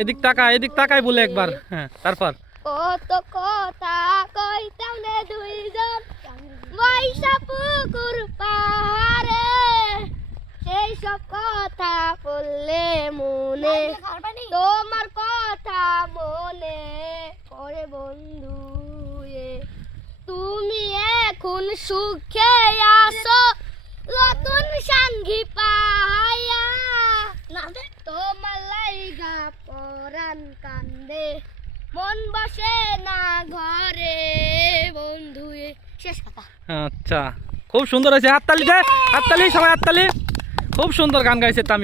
এদিক তাকাই বলে একবার। হ্যাঁ, তারপর কত কথা কইতাম রে দুইজন বৈশা পুকুর পাহাড়ে, সেই সব কথা বললে মনে তোমার কথা মনে করে বন্ধু। তুমি এখন সুখে আসো নতুন সঙ্গী পাইয়া, তোমার লাইগা পরাণ কান্দে মন বসে না ঘরে বন্ধু। শেষ কথা। আচ্ছা, খুব সুন্দর হয়েছে। হাততালি দে, হাততালি, সবাই হাততালি। খুব সুন্দর গান গাইছে তামিম।